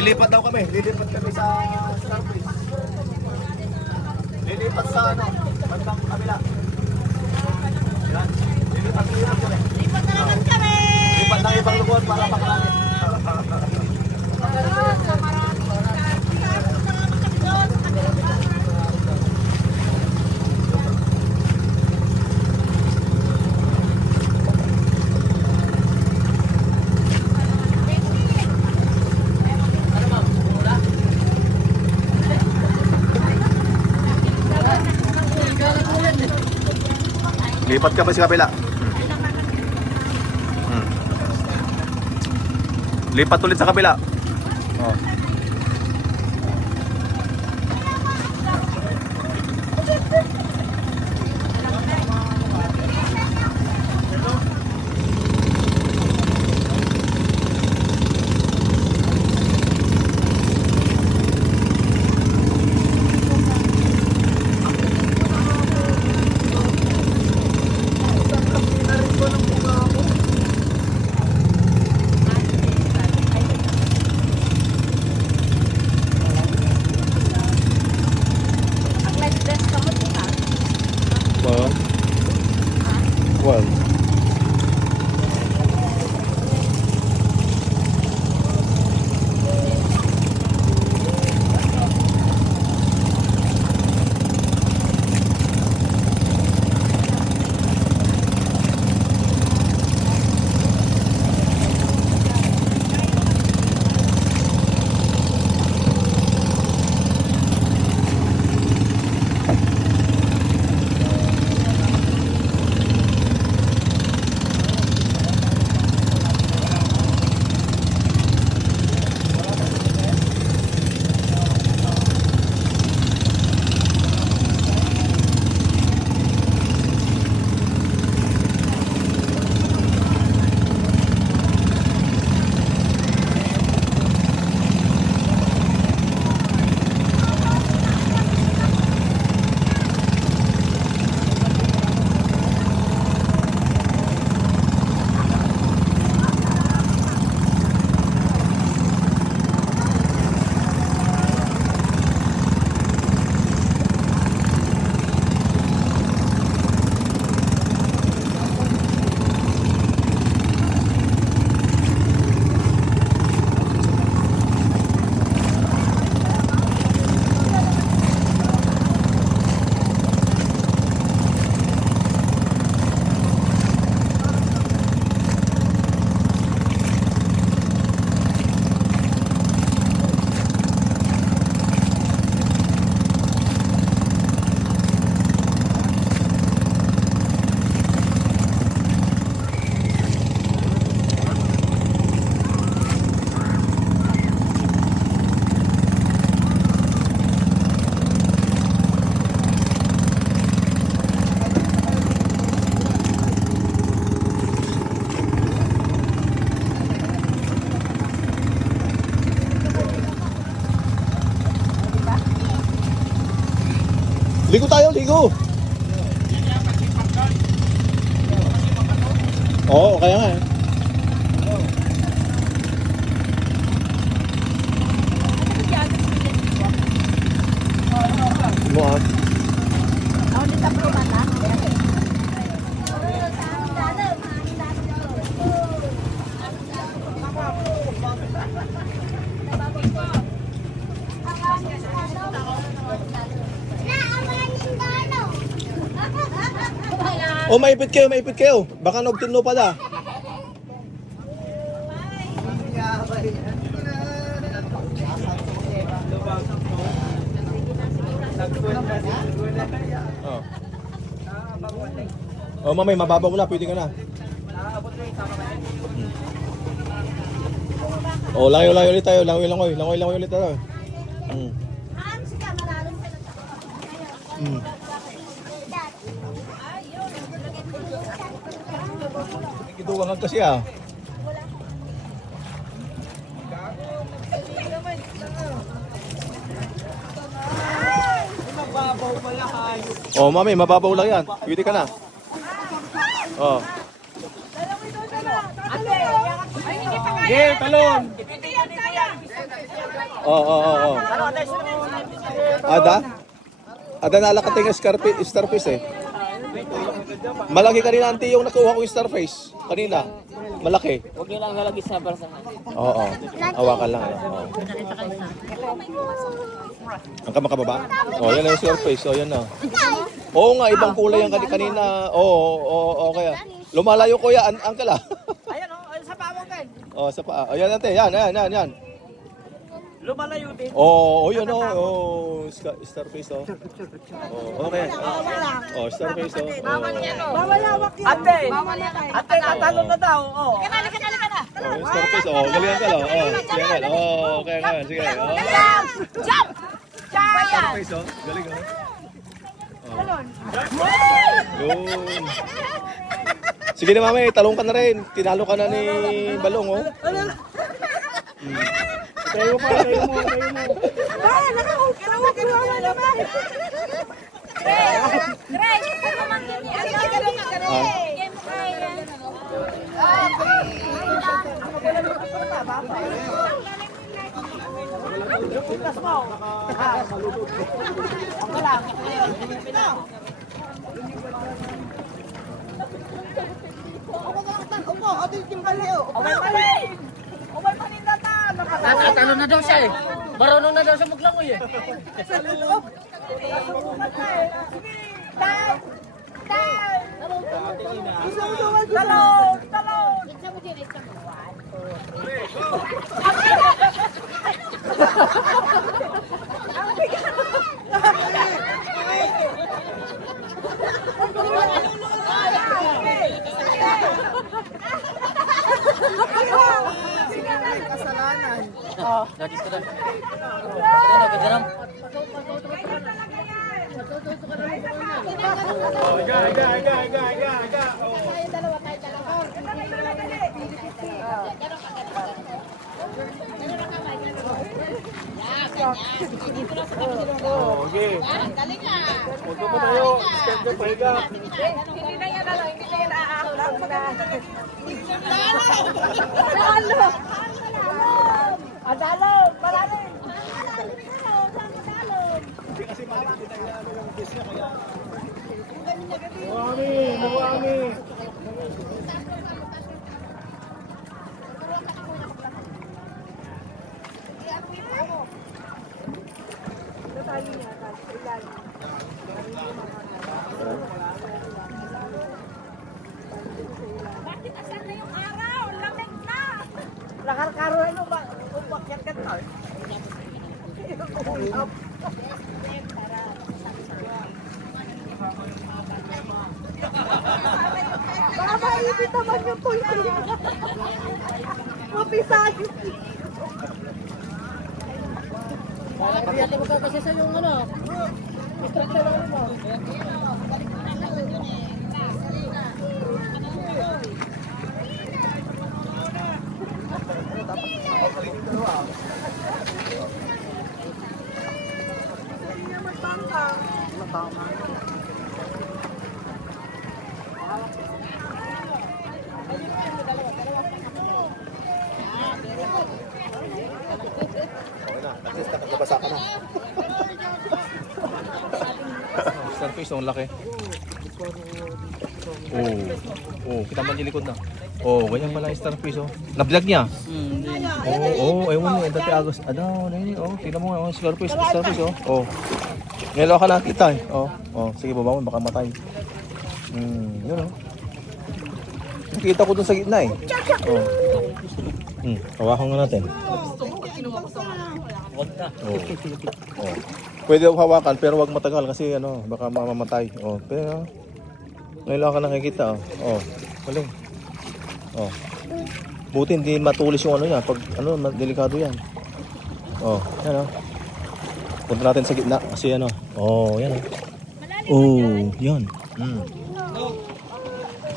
Lilipat daw kami. Lilipat kami sa Starfish. Lilipat sa ano, bandang kabila. Yan. Lilipat kami. Lipat na naman kami! Lipat ng ibang lugar para makalangit. Lipat ka pa sa kabila. Lipat ulit sa kabila. Oh. Well. Ligo tayo, ligo. Oo, kaya nga eh. Mo ah. Oh, maipit kayo, maipit kayo. Baka nagtuno pa da. Oh. Oh, mamay, mababaw na, pwede ka na. Oh, langoy ulit tayo, langoy ulit tayo. Kiduwangan kasi ah. Oh, mami, mababaw lang yan. Pwede ka na. Oh. Ay, hindi pa kaya. Talon. Hindi yan kaya. Oo. Ada? Ada nalakating starfish eh. Malaki kanina, auntie, yung nakuha ko yung starfish. Kanina. Malaki. Huwag nyo lang nalagay sa barsahan. Oo. Hawakan lang. Oo. Ang kamakababa? Oh, yan na yung starfish. Oh, yan na. Oo nga, ibang kulay ang kanina. Oo, kaya. Lumalayo ko yan, angkal ah. Ayan sa pawang kan. Oh, sa paa. Oh, yan ate, yan. Lumalayo din. Yun starfish oh. Okay. Starfish oh. Bawal hawak yan. Ate! Bawal yan. Ate, tatalo na daw. Halika na. Yung starfish galingan ka lang. Yan. Okay, sige. Jump! Starfish galing oh. Yun. Sige na mami, talong ka na rin. Tinalo ka na ni Balong oh. Tayo mo. Nakahawak naman. Grace, pamangkin niya. Tatalo na daw siya eh. Marunong na daw siya maglangoy eh. Nagis ka na. Nagadaram. Okay. Huwag mo tayo. Stand up, pahiga. Hindi na yan aaklang na. Adalo! Marami! Hindi kasi makikita yung fish niya kaya. Marami. Bakit asan na yung araw? Lamig na! Lakar-karo ano ba? Upakyat ka to. Baka maipit naman yung tulay. Mapisayo. Pagkali mo ka kasi sa yung ano. Structure lang mo. Nabasa ka na. Starfish, ang laki. Kita mo yung likod na. Ganyan pala yung starfish Na-vlog niya? Ewan niya. Dati agos. Tingnan mo nga, starfish. Ngayon ka nakita eh. Sige, babangon, baka matay. Yun Nakita ko dun sa gitna eh. Hawakan nga natin. Pwede hawakan pero wag matagal kasi baka mamamatay. Pero ngayon ka nakikita. Galing. Buti hindi matulis yung niya pag delikado yan. Yan Punta natin sa gitna kasi yan. Yan.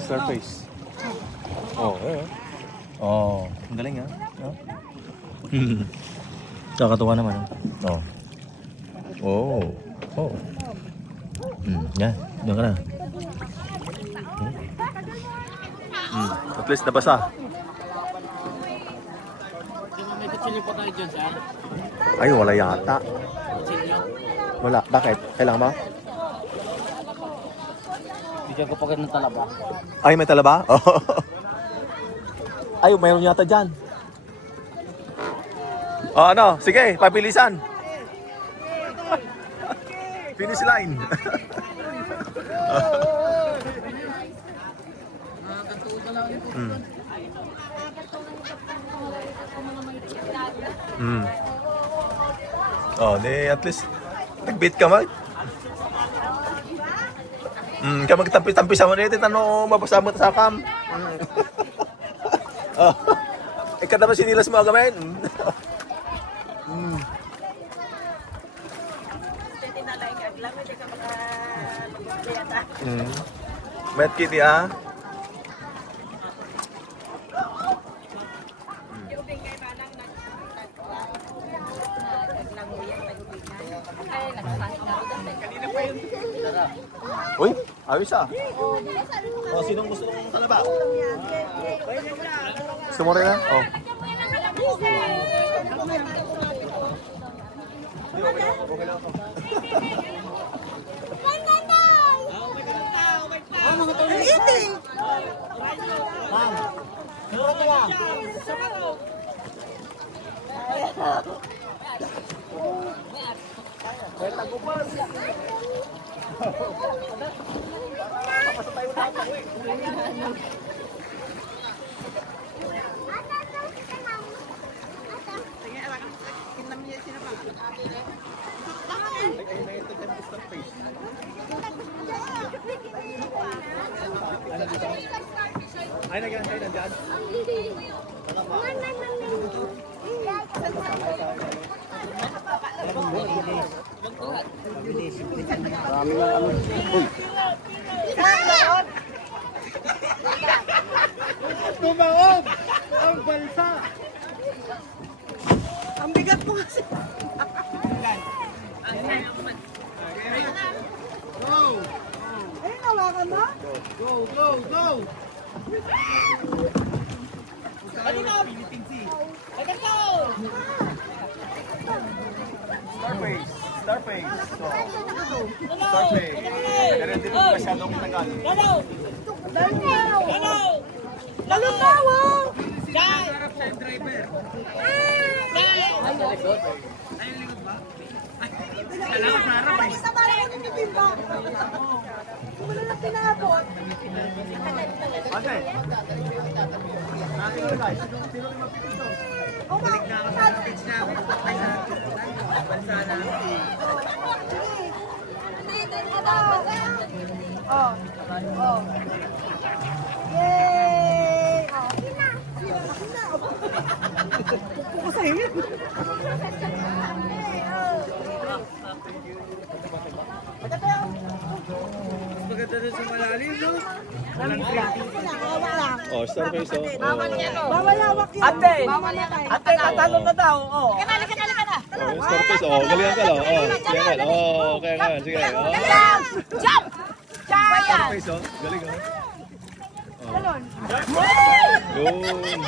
Surface. Ang galing ha. Kakatuwa naman. Yan. Diyan ka na. At least nabasa. niyo pa tayo dyan, sir. Ay, wala yata. Kutsilyo. Wala. Bakit? Kailangan ba? Bigyan ko pa kayo ng talaba. Ay, may talaba? Oh. Ay, mayroon yata dyan. Oh, ano? Sige, pabilisan. Finish line. Mm. Mm. Oh, di at least nagbit ka mag. Ka magtampi-tampi sa mga tanong mapasama sa kam. Oh. Ikat naman sinilas mo agamen. Met kitty ah. Uy, ayos ah. Oh, sinong gusto ng talaba? Gusto mo rin ah? Oh. Okay lang ako. Ay, nag-antay na dyan. Tumaob! Ang balsa! Ang bigat mo kasi. Go! Ay, nawakan mo? Go, go, go! Starface! Starface! So, Starface! Pero hindi mo masyadong tagal. Lalo! Sa parang ako nititimba. Kung wala na tinapot. Ate! Natin ko guys. Sino rin mapipito? O ba? Oh. Oh. Yay! Oh. Sina? Ako sa iyo. Maganda rin sa malalim, no? Oh, Starface oh. Bawal hawak yun. Ate! Bawal na tayo. Ate, tatalo na daw. Oh. Halika na. Oh, Starface oh. Galingan ka lang. Oh, sige. Oh, kaya nga. Sige. Oh. Jump! Starface oh. Galing oh. Talon. Yun.